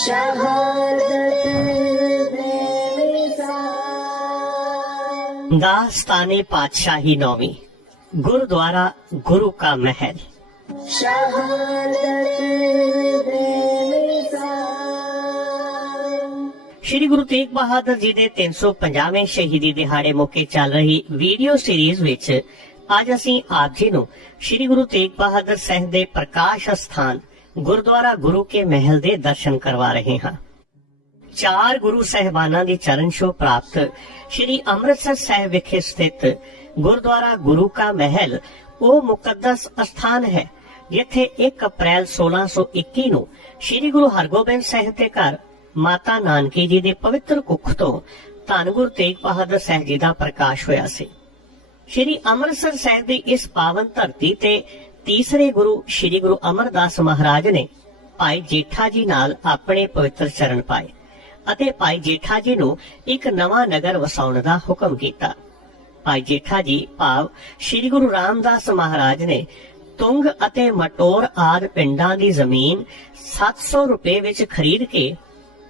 ਸ਼ਹਾਦਤ ਬੇਮਿਸਾਲ ਦਾਸਤਾਨੇ ਪਾਤਸ਼ਾਹੀ ਨੌਵੀਂ ਗੁਰਦੁਆਰਾ ਗੁਰੂ ਕਾ ਮਹਿਲ ਸ਼੍ਰੀ ਗੁਰੂ ਤੇਗ ਬਹਾਦਰ ਜੀ ਦੇ 350ਵੇਂ ਸ਼ਹੀਦੀ ਦਿਹਾੜੇ ਮੌਕੇ ਚੱਲ ਰਹੀ ਵੀਡੀਓ ਸੀਰੀਜ਼ ਵਿੱਚ ਅੱਜ ਅਸੀਂ ਆਪ ਜੀ ਨੂੰ ਸ਼੍ਰੀ ਗੁਰੂ ਤੇਗ ਬਹਾਦਰ ਸਾਹਿਬ ਦੇ ਪ੍ਰਕਾਸ਼ ਸਥਾਨ ਗੁਰਦੁਆਰਾ ਗੁਰੂ ਕੇ ਮਹਿਲ ਦੇ ਦਰਸ਼ਨ ਕਰਵਾ ਰਹੇ ਹਾਂ। ਚਾਰ ਗੁਰੂ ਸਹਿਬਾਨਾਂ ਦੀ ਚਰਨ ਛੋਹ ਪ੍ਰਾਪਤ ਸ਼੍ਰੀ ਅੰਮ੍ਰਿਤਸਰ ਸਾਹਿਬ ਵਿਖੇ ਸਥਿਤ ਗੁਰਦੁਆਰਾ ਗੁਰੂ ਕਾ ਮਹਿਲ, ਉਹ ਮੁਕੱਦਸ ਅਸਥਾਨ ਹੈ, ਜਿੱਥੇ 1 ਅਪ੍ਰੈਲ 1621 ਨੂੰ ਸ਼੍ਰੀ ਗੁਰੂ ਹਰਗੋਬਿੰਦ ਸਾਹਿਬ ਦੇ ਘਰ ਮਾਤਾ ਨਾਨਕੀ ਜੀ ਦੇ ਪਵਿੱਤਰ ਕੁੱਖ ਤੋਂ ਧੰਨ ਗੁਰੂ ਤੇਗ ਬਹਾਦਰ ਸਾਹਿਬ ਜੀ ਦਾ ਪ੍ਰਕਾਸ਼ ਹੋਇਆ ਸੀ। ਸ਼੍ਰੀ ਅੰਮ੍ਰਿਤਸਰ ਸਾਹਿਬ ਦੀ ਇਸ ਪਾਵਨ ਧਰਤੀ ਤੇ ਤੀਸਰੇ ਗੁਰੂ, ਸ਼੍ਰੀ ਗੁਰੂ ਅਮਰਦਾਸ ਮਹਾਰਾਜ ਨੇ ਭਾਈ ਜੇਠਾ ਜੀ ਨਾਲ ਆਪਣੇ ਪਵਿੱਤਰ ਚਰਨ ਪਾਏ ਅਤੇ ਭਾਈ ਜੇਠਾ ਜੀ ਨੂੰ ਇੱਕ ਨਵਾਂ ਨਗਰ ਵਸਾਉਣ ਦਾ ਹੁਕਮ ਕੀਤਾ। ਭਾਈ ਜੇਠਾ ਜੀ ਭਾਵ ਸ਼੍ਰੀ ਗੁਰੂ ਰਾਮਦਾਸ ਮਹਾਰਾਜ ਨੇ ਤੁੰਗ ਅਤੇ ਮਟੋਰ ਆਦ ਪਿੰਡਾਂ ਦੀ ਜ਼ਮੀਨ 700 ਰੁਪਏ ਵਿੱਚ ਖਰੀਦ ਕੇ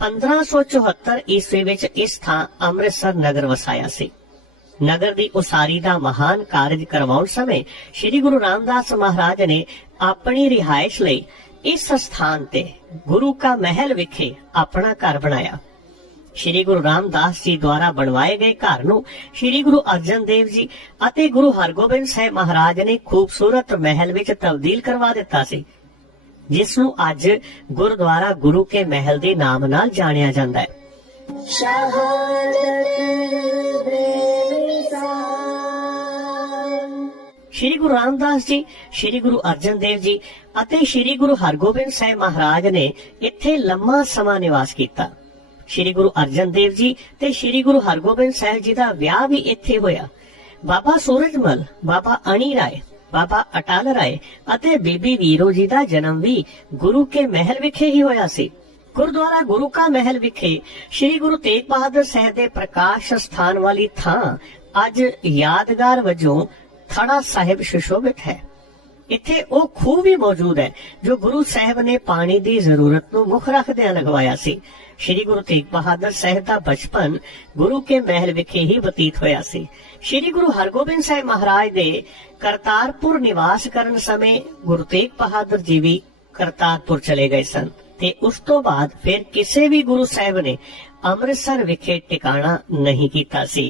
1574 ਈਸਵੀ ਵਿੱਚ ਇਸ ਥਾਂ ਅੰਮ੍ਰਿਤਸਰ ਨਗਰ ਵਸਾਇਆ ਸੀ। ਨਗਰ ਦੀ ਉਸਾਰੀ ਦਾ ਮਹਾਨ ਕਾਰਜ ਕਰਵਾਉਣ ਸਮੇਂ ਸ੍ਰੀ ਗੁਰੂ ਰਾਮਦਾਸ ਮਹਾਰਾਜ ਨੇ ਆਪਣੀ ਰਿਹਾਇਸ਼ ਲਈ ਇਸ ਸਥਾਨ ਤੇ ਗੁਰੂ ਕਾ ਮਹਿਲ ਵਿਖੇ ਆਪਣਾ ਘਰ ਬਣਾਇਆ। ਸ਼੍ਰੀ ਗੁਰੂ ਰਾਮਦਾਸ ਜੀ ਦੁਆਰਾ ਬਣਵਾਏ ਗਏ ਘਰ ਨੂੰ ਸ਼੍ਰੀ ਗੁਰੂ ਅਰਜਨ ਦੇਵ ਜੀ ਅਤੇ ਗੁਰੂ ਹਰਗੋਬਿੰਦ ਸਾਹਿਬ ਮਹਾਰਾਜ ਨੇ ਖੂਬਸੂਰਤ ਮਹਿਲ ਵਿੱਚ ਤਬਦੀਲ ਕਰਵਾ ਦਿੱਤਾ ਸੀ, ਜਿਸ ਨੂੰ ਅੱਜ ਗੁਰਦੁਆਰਾ ਗੁਰੂ ਕੇ ਮਹਿਲ ਦੇ ਨਾਮ ਨਾਲ ਜਾਣਿਆ ਜਾਂਦਾ ਹੈ। ਸ਼ਹਾਦਤ ਸ਼੍ਰੀ ਗੁਰੂ ਰਾਮਦਾਸ ਜੀ, ਸ਼੍ਰੀ ਗੁਰੂ ਅਰਜਨ ਦੇਵ ਜੀ ਅਤੇ ਸ਼੍ਰੀ ਗੁਰੂ ਹਰਗੋਬਿੰਦ ਸਾਹਿਬ ਮਹਾਰਾਜ ਨੇ ਇੱਥੇ ਲੰਮਾ ਸਮਾਂ ਨਿਵਾਸ ਕੀਤਾ। ਸ਼੍ਰੀ ਗੁਰੂ ਅਰਜਨ ਦੇਵ ਜੀ ਤੇ ਸ਼੍ਰੀ ਗੁਰੂ ਹਰਗੋਬਿੰਦ ਸਾਹਿਬ ਜੀ ਦਾ ਵਿਆਹ ਵੀ ਇੱਥੇ ਹੋਇਆ। ਬਾਬਾ ਸੂਰਜਮਲ, ਬਾਬਾ ਅਣੀ ਰਾਏ, ਬਾਬਾ ਅਟਲ ਰਾਏ ਅਤੇ ਬੀਬੀ ਵੀਰੋ ਜੀ ਦਾ ਜਨਮ ਵੀ ਗੁਰੂ ਕੇ ਮਹਿਲ ਵਿਖੇ ਹੀ ਹੋਇਆ ਸੀ। ਗੁਰਦੁਆਰਾ ਗੁਰੂ ਕਾ ਮਹਿਲ ਵਿਖੇ ਸ੍ਰੀ ਗੁਰੂ ਤੇਗ ਬਹਾਦਰ ਸਾਹਿਬ ਦੇ ਪ੍ਰਕਾਸ਼ ਸਥਾਨ ਵਾਲੀ ਥਾਂ ਅੱਜ ਯਾਦਗਾਰ ਵਜੋਂ ਥੜਾ ਸਾਹਿਬ ਸੁਸ਼ੋਭਿਤ ਹੈ। ਇੱਥੇ ਉਹ ਖੂਹ ਵੀ ਮੌਜੂਦ ਹੈ, ਜੋ ਗੁਰੂ ਸਾਹਿਬ ਨੇ ਪਾਣੀ ਦੀ ਜ਼ਰੂਰਤ ਨੂੰ ਮੁੱਖ ਰੱਖਦਿਆਂ ਲਗਵਾਇਆ ਸੀ। ਸ਼੍ਰੀ ਗੁਰੂ ਤੇਗ ਬਹਾਦਰ ਸਾਹਿਬ ਦਾ ਬਚਪਨ ਗੁਰੂ ਕੇ ਮਹਿਲ ਵਿਖੇ ਹੀ ਬਤੀਤ ਹੋਇਆ ਸੀ। ਸ਼੍ਰੀ ਗੁਰੂ ਹਰਗੋਬਿੰਦ ਸਾਹਿਬ ਮਹਾਰਾਜ ਦੇ ਕਰਤਾਰਪੁਰ ਨਿਵਾਸ ਕਰਨ ਸਮੇਂ ਗੁਰੂ ਤੇਗ ਬਹਾਦਰ ਜੀ ਵੀ ਕਰਤਾਰਪੁਰ ਚਲੇ ਗਏ ਸਨ ਤੇ ਉਸ ਤੋਂ ਬਾਅਦ ਫਿਰ ਕਿਸੇ ਵੀ ਗੁਰੂ ਸਾਹਿਬ ਨੇ ਅੰਮ੍ਰਿਤਸਰ ਵਿਖੇ ਟਿਕਾਣਾ ਨਹੀਂ ਕੀਤਾ ਸੀ।